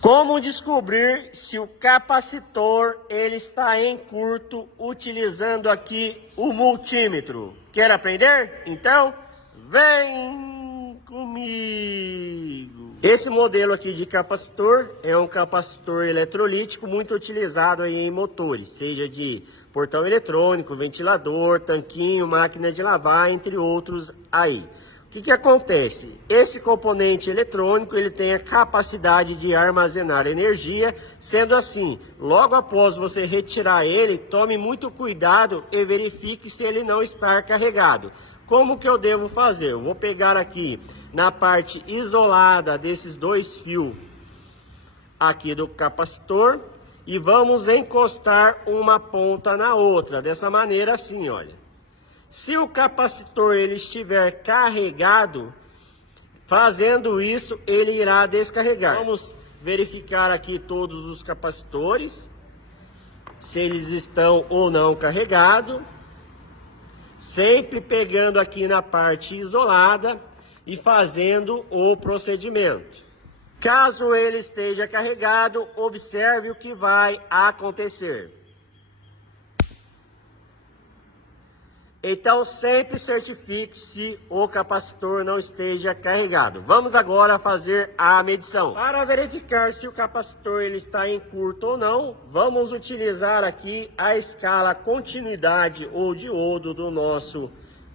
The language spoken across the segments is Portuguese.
Como descobrir se o capacitor ele está em curto utilizando aqui o multímetro? Quer aprender? Então, vem comigo! Esse modelo aqui de capacitor é um capacitor eletrolítico muito utilizado aí em motores, seja de portão eletrônico, ventilador, tanquinho, máquina de lavar, entre outros aí. O que acontece? Esse componente eletrônico ele tem a capacidade de armazenar energia, sendo assim, logo após você retirar ele, tome muito cuidado e verifique se ele não está carregado. Como que eu devo fazer? Eu vou pegar aqui na parte isolada desses dois fios aqui do capacitor e vamos encostar uma ponta na outra, dessa maneira assim, olha. Se o capacitor ele estiver carregado, fazendo isso, ele irá descarregar. Vamos verificar aqui todos os capacitores, se eles estão ou não carregados. Sempre pegando aqui na parte isolada e fazendo o procedimento. Caso ele esteja carregado, observe o que vai acontecer. Então, sempre certifique se o capacitor não esteja carregado. Vamos agora fazer a medição. Para verificar se o capacitor ele está em curto ou não, vamos utilizar aqui a escala continuidade ou diodo do nosso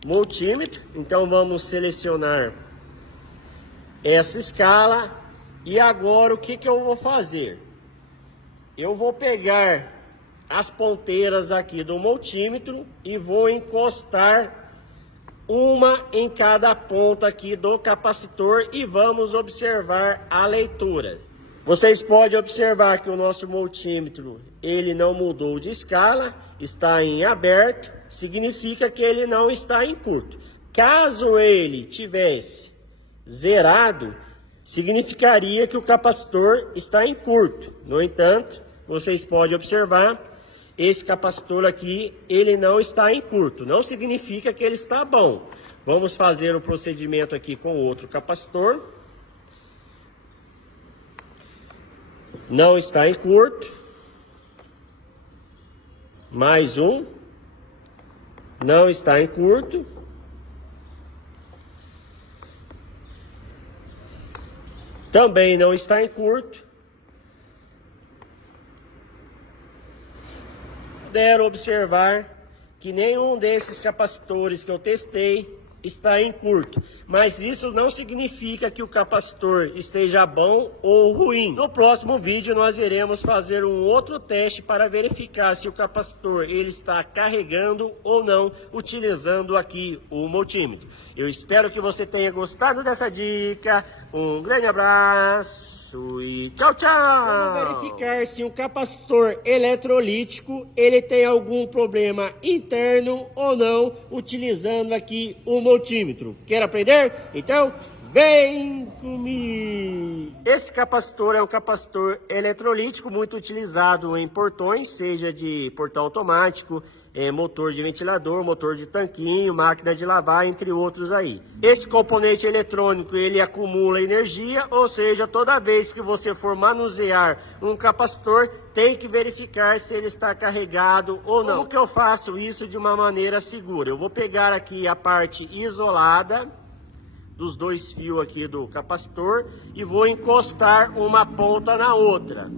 multímetro. Então, vamos selecionar essa escala. E agora, o que eu vou fazer? Eu vou pegar as ponteiras aqui do multímetro e vou encostar uma em cada ponta aqui do capacitor e vamos observar a leitura. Vocês podem observar que o nosso multímetro ele não mudou de escala, está em aberto, significa que ele não está em curto. Caso ele tivesse zerado, significaria que o capacitor está em curto. No entanto, vocês podem observar, esse capacitor aqui, ele não está em curto. Não significa que ele está bom. Vamos fazer o procedimento aqui com outro capacitor. Não está em curto. Mais um. Não está em curto. Também não está em curto. Puderam observar que nenhum desses capacitores que eu testei está em curto, mas isso não significa que o capacitor esteja bom ou ruim. No próximo vídeo nós iremos fazer um outro teste para verificar se o capacitor ele está carregando ou não, utilizando aqui o multímetro. Eu espero que você tenha gostado dessa dica. Um grande abraço e tchau, tchau! Vamos verificar se o capacitor eletrolítico ele tem algum problema interno ou não, utilizando aqui o multímetro. Quer aprender? Então, vem comigo! Esse capacitor é um capacitor eletrolítico muito utilizado em portões, seja de portão automático, motor de ventilador, motor de tanquinho, máquina de lavar, entre outros aí. Esse componente eletrônico, ele acumula energia, ou seja, toda vez que você for manusear um capacitor, tem que verificar se ele está carregado ou não. Como que eu faço isso de uma maneira segura? Eu vou pegar aqui a parte isolada dos dois fios aqui do capacitor e vou encostar uma ponta na outra.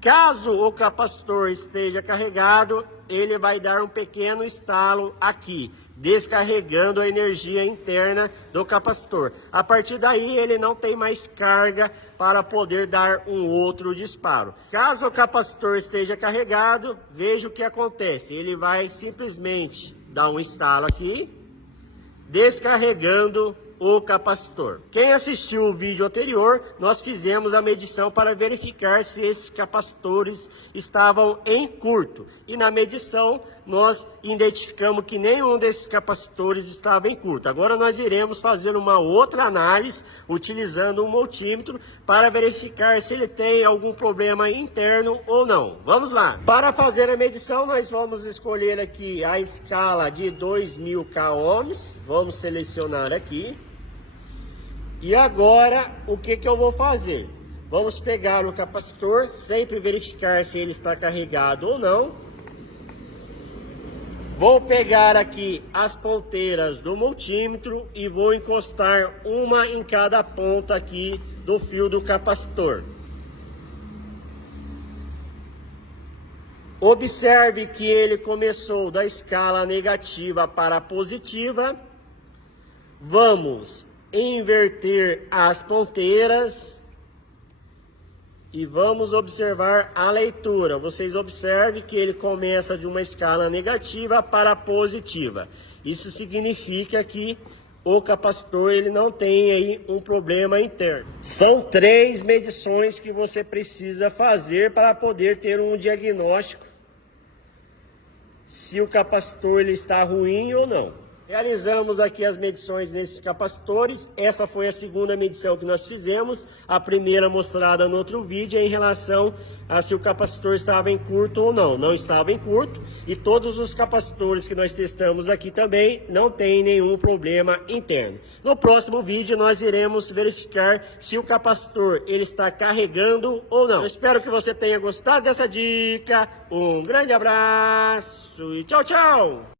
Caso o capacitor esteja carregado, ele vai dar um pequeno estalo aqui, descarregando a energia interna do capacitor. A partir daí, ele não tem mais carga para poder dar um outro disparo. Caso o capacitor esteja carregado, veja o que acontece. Ele vai simplesmente dar um estalo aqui, descarregando o capacitor. Quem assistiu o vídeo anterior, nós fizemos a medição para verificar se esses capacitores estavam em curto. E na medição, nós identificamos que nenhum desses capacitores estava em curto. Agora nós iremos fazer uma outra análise, utilizando um multímetro, para verificar se ele tem algum problema interno ou não. Vamos lá! Para fazer a medição, nós vamos escolher aqui a escala de 2000 k ohms. Vamos selecionar aqui. E agora, o que eu vou fazer? Vamos pegar o capacitor, sempre verificar se ele está carregado ou não. Vou pegar aqui as ponteiras do multímetro e vou encostar uma em cada ponta aqui do fio do capacitor. Observe que ele começou da escala negativa para a positiva. Vamos inverter as ponteiras e vamos observar a leitura. Vocês observem que ele começa de uma escala negativa para a positiva. Isso significa que o capacitor ele não tem aí um problema interno. São 3 medições que você precisa fazer para poder ter um diagnóstico se o capacitor ele está ruim ou não. Realizamos aqui as medições nesses capacitores. Essa foi a segunda medição que nós fizemos. A primeira mostrada no outro vídeo é em relação a se o capacitor estava em curto ou não. Não estava em curto. E todos os capacitores que nós testamos aqui também não tem nenhum problema interno. No próximo vídeo nós iremos verificar se o capacitor ele está carregando ou não. Eu espero que você tenha gostado dessa dica. Um grande abraço e tchau, tchau!